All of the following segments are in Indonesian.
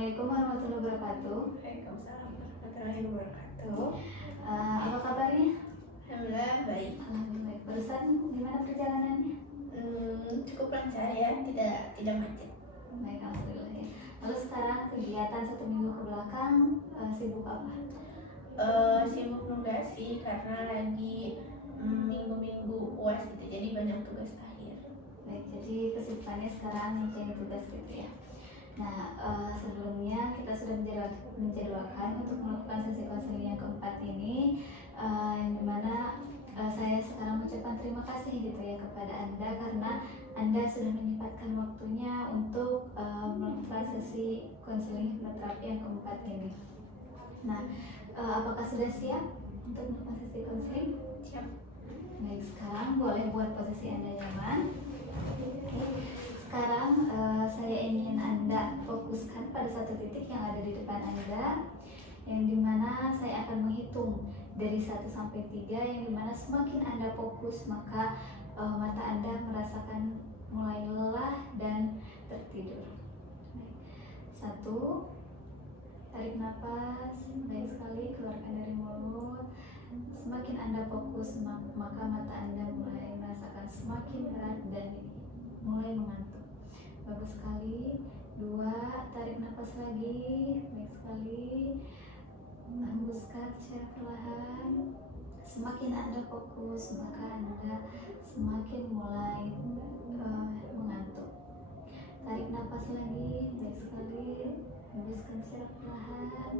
Assalamualaikum warahmatullahi wabarakatuh. Waalaikumsalam warahmatullahi wabarakatuh. Apa kabarnya? Alhamdulillah baik. Alhamdulillah. Barusan gimana perjalanannya? Cukup lancar ya, tidak macet. Baik, alhamdulillah ya. Lalu sekarang kegiatan 1 minggu ke belakang sibuk apa? Sibuk nugas sih karena lagi minggu-minggu UAS gitu, jadi banyak tugas akhir. Baik, jadi kesibukannya sekarang mencari tugas gitu ya. Nah, sebelumnya kita sudah menjadwalkan untuk melakukan sesi konseling yang keempat ini, yang dimana saya sekarang mengucapkan terima kasih gitu ya kepada Anda karena Anda sudah menyempatkan waktunya untuk melakukan sesi konseling hipnoterapi yang keempat ini. Nah, apakah sudah siap untuk melakukan sesi konseling? Siap. Baik, sekarang boleh buat posisi Anda nyaman. Oke. Sekarang saya ingin Anda fokuskan pada satu titik yang ada di depan Anda, yang dimana saya akan menghitung dari 1 sampai 3, yang dimana semakin Anda fokus maka mata Anda merasakan mulai lelah dan tertidur. 1, tarik nafas, baik sekali, keluarkan dari mulut. Semakin Anda fokus maka mata Anda mulai merasakan semakin berat dan mulai mengantuk. Bagus sekali. 2, tarik nafas lagi, baik sekali. Hembuskan secara perlahan. Semakin Anda fokus maka Anda semakin mulai mengantuk. Tarik nafas lagi, baik sekali. Hembuskan secara perlahan.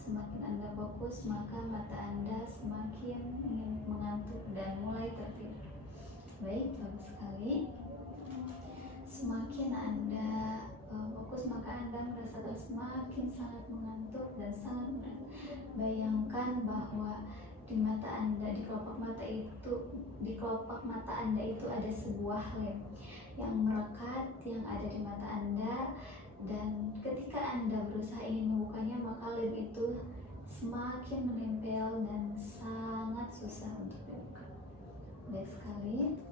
Semakin Anda fokus maka mata Anda semakin ingin mengantuk dan mulai tertidur. Baik, bagus sekali. Semakin Anda fokus maka Anda merasakan semakin sangat mengantuk dan sangat berat. Bayangkan bahwa di mata Anda, di kelopak mata Anda itu ada sebuah lem yang melekat yang ada di mata Anda, dan ketika Anda berusaha ingin membukanya maka lem itu semakin menempel dan sangat susah untuk dibuka. Baik sekali.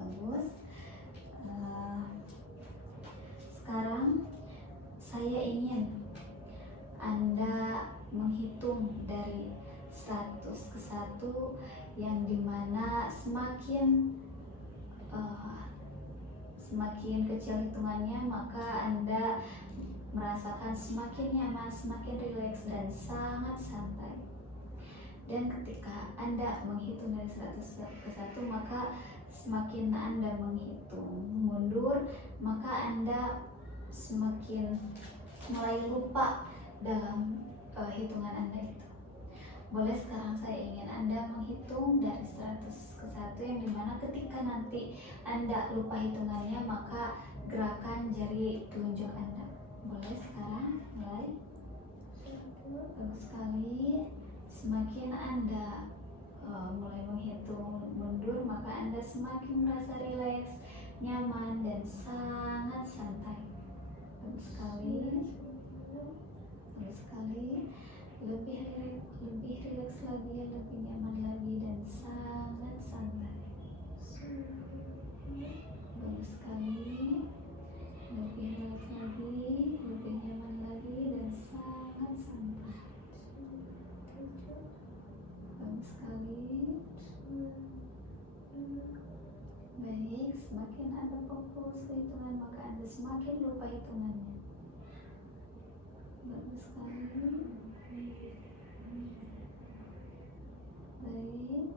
Bagus. Sekarang saya ingin Anda menghitung dari 100 ke 1, yang dimana semakin kecil hitungannya maka Anda merasakan semakin nyaman, semakin rileks dan sangat santai. Dan ketika Anda menghitung dari 100 ke 1 maka semakin Anda menghitung mundur maka Anda semakin mulai lupa dalam hitungan Anda itu. Boleh sekarang saya ingin Anda menghitung dari 100 ke 1, yang dimana ketika nanti Anda lupa hitungannya maka gerakan jari telunjuk Anda. Boleh sekarang mulai. Bagus sekali. Semakin Anda mulai menghitung mundur maka Anda semakin merasa rileks, nyaman dan sangat santai. Bagus sekali. Bagus sekali. Lebih rileks lagi, lebih nyaman lagi dan sangat santai. Bagus sekali. Lebih rileks lagi, lebih nyaman lagi dan sangat santai. Bagus sekali. Baik, semakin Anda fokus ke hitungan maka Anda semakin lupa hitungannya. Bagus sekali. Baik,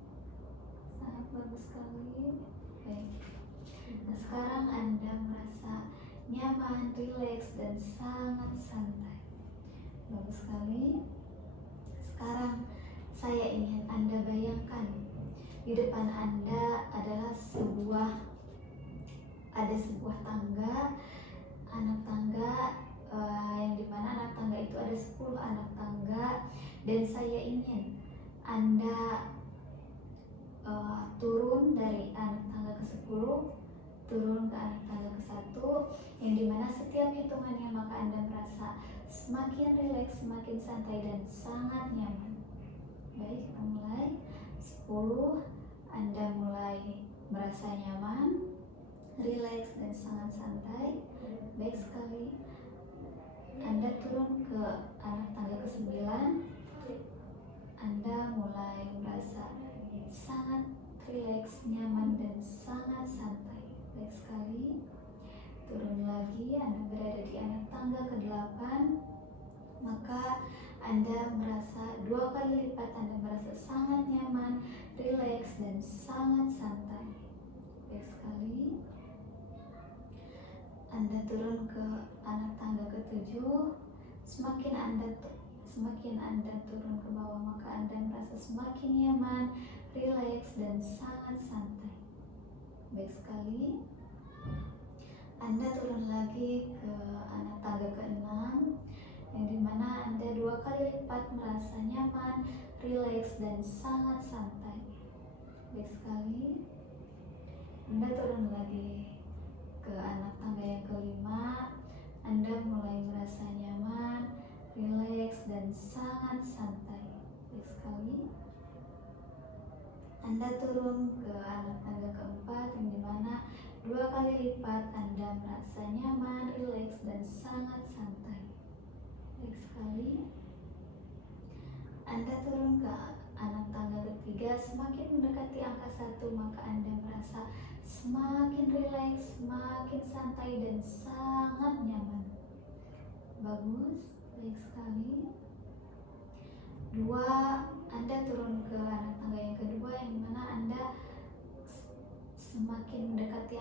sangat bagus sekali. Baik. Nah, sekarang Anda merasa nyaman, rileks dan sangat santai. Bagus sekali. Sekarang saya ingin Anda bayangkan di depan Anda adalah sebuah tangga, anak tangga, yang dimana anak tangga itu ada 10 anak tangga, dan saya ingin Anda turun dari anak tangga ke-10, turun ke anak tangga ke-1, yang dimana setiap hitungannya maka Anda merasa semakin rileks, semakin santai dan sangat nyaman. Baik, kita mulai. 10, Anda mulai merasa nyaman, rileks dan sangat santai. Baik sekali. turun ke anak tangga ke-9, Anda mulai merasa sangat rileks, nyaman, dan sangat santai. Baik sekali. Turun lagi, Anda berada di anak tangga ke-8, maka Anda merasa 2 kali lipat, Anda merasa sangat nyaman, rileks, dan sangat santai. Baik sekali. Anda turun ke anak tangga ke-7, semakin Anda turun ke bawah, maka Anda merasa semakin nyaman, rileks, dan sangat santai. Baik sekali. Anda turun lagi ke anak tangga ke-6, yang dimana Anda 2 kali lipat merasa nyaman, rileks, dan sangat santai. Baik sekali. Anda turun lagi ke anak tangga yang ke-5, Anda mulai merasa nyaman, rileks, dan sangat santai. Baik sekali. Anda turun ke anak tangga ke-4, yang dimana 2 kali lipat Anda merasa nyaman, rileks, dan sangat santai. Baik sekali. Anda turun ke anak tangga ke-3, semakin mendekati angka 1, maka Anda merasa semakin rileks, semakin santai, dan sangat nyaman. Bagus, baik sekali. 2, Anda turun ke anak tangga yang kedua, yang mana Anda semakin mendekati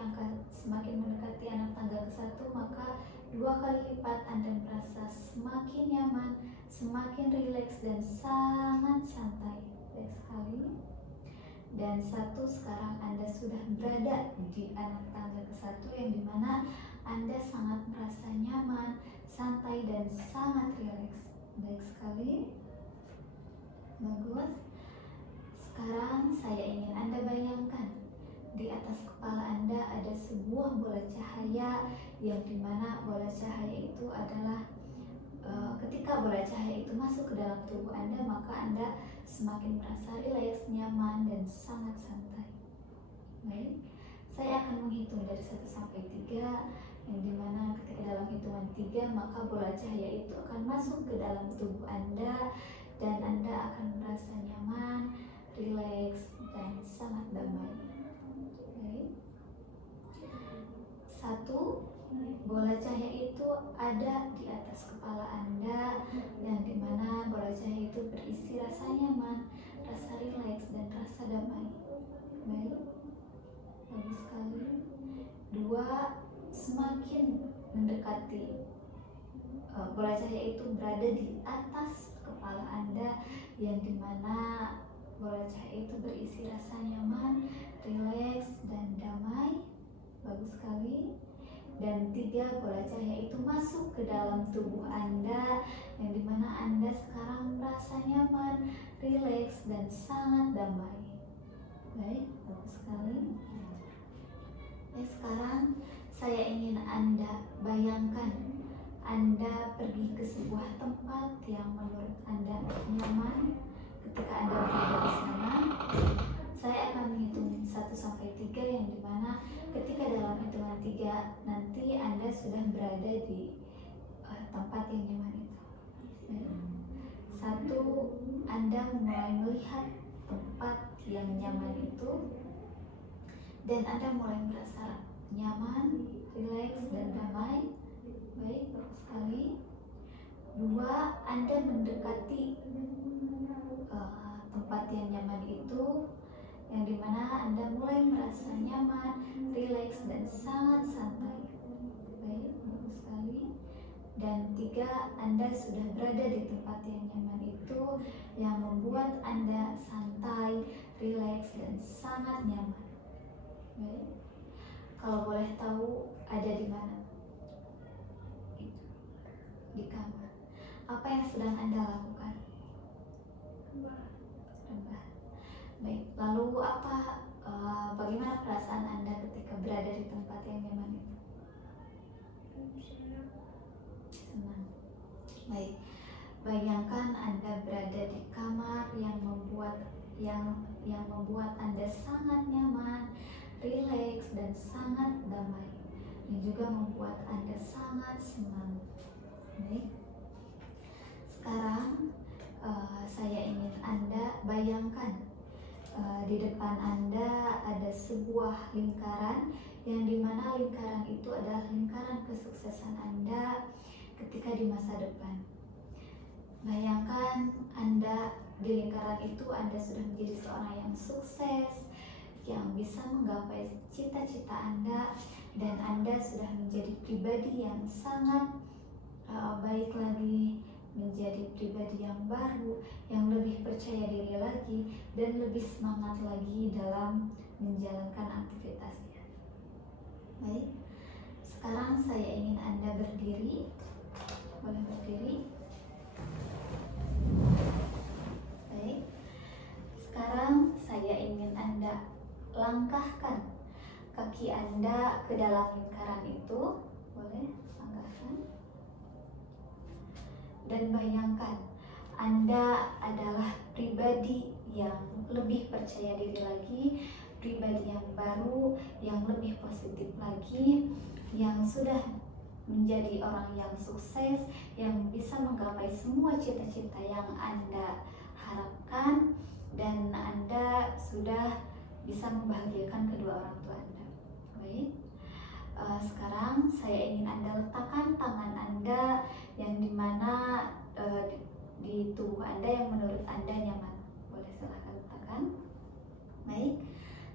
anak tangga ke-1, maka 2 kali lipat Anda merasa semakin nyaman, semakin rileks, dan sangat santai. Baik sekali. Dan 1, sekarang Anda sudah berada di anak tangga ke-1, yang dimana Anda sangat merasa nyaman, santai, dan sangat rileks. Baik sekali. Bagus. Sekarang saya ingin Anda bayangkan di atas kepala Anda ada sebuah bola cahaya, yang dimana bola cahaya itu adalah ketika bola cahaya itu masuk ke dalam tubuh Anda, maka Anda semakin merasa rileks, nyaman, dan sangat santai. Baik, saya akan menghitung dari 1 sampai 3, yang dimana ketika dalam hitungan 3, maka bola cahaya itu akan masuk ke dalam tubuh Anda, dan Anda akan merasa nyaman, rileks, dan sangat damai. Baik. 1, bola cahaya itu ada di atas kepala Anda, yang dimana bola cahaya itu berisi rasa nyaman, rasa rileks, dan rasa damai. Baik, bagus sekali. 2, semakin mendekati bola cahaya itu berada di atas kepala Anda, yang dimana bola cahaya itu berisi rasa nyaman, rileks, dan damai. Bagus sekali. Dan 3, bola cahaya itu masuk ke dalam tubuh Anda, yang dimana Anda sekarang merasa nyaman, rileks, dan sangat damai. Baik, bagus sekali. Sekarang saya ingin Anda bayangkan Anda pergi ke sebuah tempat yang menurut Anda nyaman. Ketika Anda berada di sana, saya akan menghitung 1 sampai 3, yang dimana ketika dalam hitungan 3 nanti Anda sudah berada di tempat yang nyaman itu. 1, Anda mulai melihat tempat yang nyaman itu, dan Anda mulai merasa nyaman, rileks, dan damai. Baik, bagus sekali. 2, Anda mendekati tempat yang nyaman itu, yang dimana Anda mulai merasa nyaman, rileks, dan sangat santai. Baik, bagus sekali. Dan 3, Anda sudah berada di tempat yang nyaman itu, yang membuat Anda santai, rileks, dan sangat nyaman. Baik, kalau boleh tahu ada di mana? Di kamar. Apa yang sedang Anda lakukan? Rebahan. Baik, lalu bagaimana perasaan Anda ketika berada di tempat yang nyaman itu? Senang. Baik, bayangkan Anda berada di kamar yang membuat Anda sangat nyaman, rileks, dan sangat damai, dan juga membuat Anda sangat senang. Baik, bayangkan di depan Anda ada sebuah lingkaran yang dimana lingkaran itu adalah lingkaran kesuksesan Anda ketika di masa depan. Bayangkan Anda di lingkaran itu Anda sudah menjadi seorang yang sukses, yang bisa menggapai cita-cita Anda, dan Anda sudah menjadi pribadi yang sangat baik lagi, menjadi pribadi yang baru, yang lebih percaya diri lagi, dan lebih semangat lagi dalam menjalankan aktivitasnya. Baik, sekarang saya ingin Anda berdiri. Boleh berdiri. Baik, sekarang saya ingin Anda langkahkan kaki Anda ke dalam lingkaran itu. Boleh langkahkan. Dan bayangkan Anda adalah pribadi yang lebih percaya diri lagi, pribadi yang baru, yang lebih positif lagi, yang sudah menjadi orang yang sukses, yang bisa menggapai semua cita-cita yang Anda harapkan, dan Anda sudah bisa membahagiakan kedua orang tua Anda. Baik, sekarang saya ingin Anda letakkan tangan Anda yang dimana di tubuh Anda yang menurut Anda nyaman. Boleh silahkan letakkan. Baik,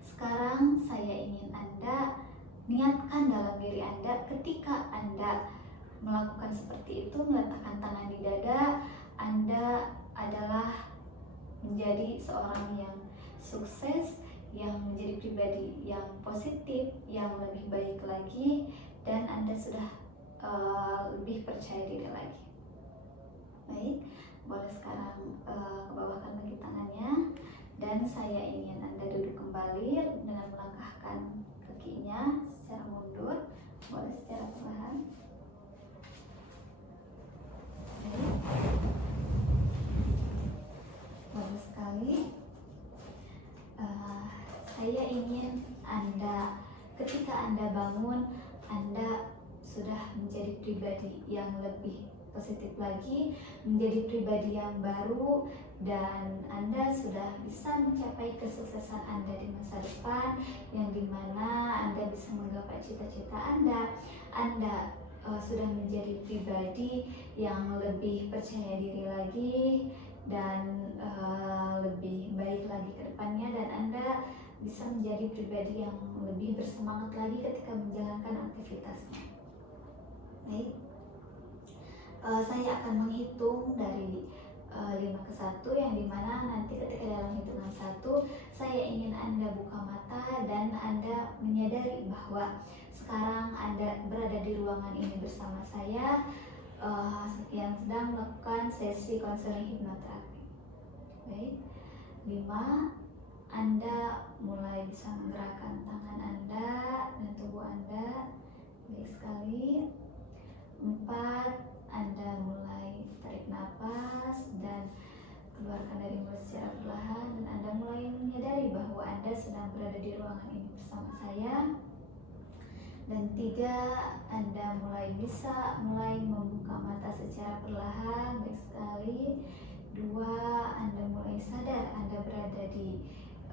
sekarang saya ingin Anda niatkan dalam diri Anda ketika Anda melakukan seperti itu, meletakkan tangan di dada, Anda adalah menjadi seorang yang sukses, yang menjadi pribadi yang positif, yang lebih baik lagi, dan Anda sudah lebih percaya diri lagi. Baik, boleh sekarang ke bawahkan lagi tangannya, dan saya ingin Anda duduk kembali dengan melangkahkan kakinya secara mundur, boleh secara perlahan. Baik, bagus sekali. Saya ingin Anda, ketika Anda bangun, Anda sudah menjadi pribadi yang lebih positif lagi, menjadi pribadi yang baru, dan Anda sudah bisa mencapai kesuksesan Anda di masa depan, yang dimana Anda bisa menggapai cita-cita Anda. Anda sudah menjadi pribadi yang lebih percaya diri lagi, dan lebih baik lagi ke depannya, dan Anda bisa menjadi pribadi yang lebih bersemangat lagi ketika menjalankan aktivitasnya. Baik, saya akan menghitung dari 5 ke 1, yang dimana nanti ketika dalam hitungan 1 saya ingin Anda buka mata dan Anda menyadari bahwa sekarang Anda berada di ruangan ini bersama saya yang sedang melakukan sesi konseling hipnoterapi. Baik, 5, Anda mulai bisa menggerakkan tangan Anda dan tubuh Anda. Baik sekali. 4, Anda mulai tarik nafas dan keluarkan dari mulut secara perlahan, dan Anda mulai menyadari bahwa Anda sedang berada di ruangan ini bersama saya. Dan 3, Anda mulai membuka mata secara perlahan. Baik sekali. 2, Anda mulai sadar Anda berada di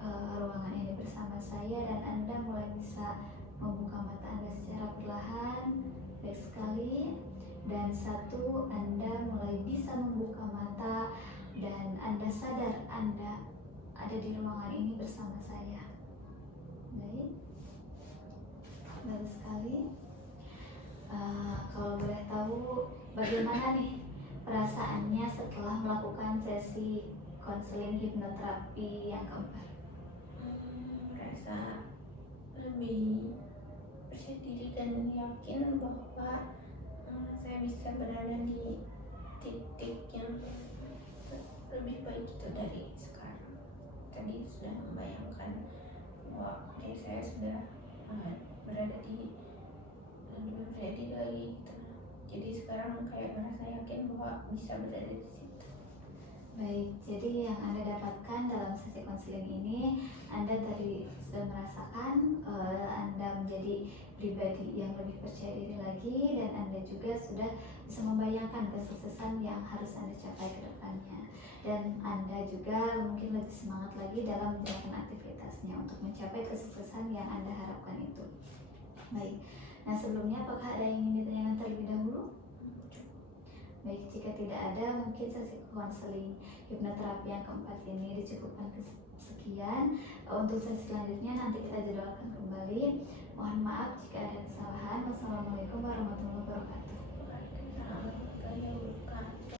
ruangan ini bersama saya, dan Anda mulai bisa membuka mata Anda secara perlahan. Baik sekali. Dan 1, Anda mulai bisa membuka mata dan Anda sadar Anda ada di ruangan ini bersama saya. Baik, bagus sekali. Kalau boleh tahu, bagaimana nih perasaannya setelah melakukan sesi konseling hipnoterapi yang keempat? Merasa lebih percaya diri dan yakin bahwa saya bisa berada di titik yang lebih baik itu dari sekarang. Tadi sudah membayangkan bahwa saya sudah berada di lebih percaya diri lagi gitu. Jadi sekarang kayak merasa yakin bahwa bisa berada di situ. Baik, jadi yang Anda dapatkan dalam sesi konseling ini, Anda tadi sudah merasakan Anda menjadi pribadi yang lebih percaya diri lagi, dan Anda juga sudah bisa membayangkan kesuksesan yang harus Anda capai ke depannya. Dan Anda juga mungkin lebih semangat lagi dalam menjalankan aktivitasnya untuk mencapai kesuksesan yang Anda harapkan itu. Baik, nah sebelumnya apakah ada yang ingin ditanyakan terlebih dahulu? Baik, jika tidak ada, mungkin sesi konseling hipnoterapi yang keempat ini dicukupkan sekian. Untuk sesi selanjutnya nanti kita jadwalkan kembali. Mohon maaf jika ada kesalahan. Wassalamualaikum warahmatullahi wabarakatuh. Waalaikumsalam warahmatullahi wabarakatuh.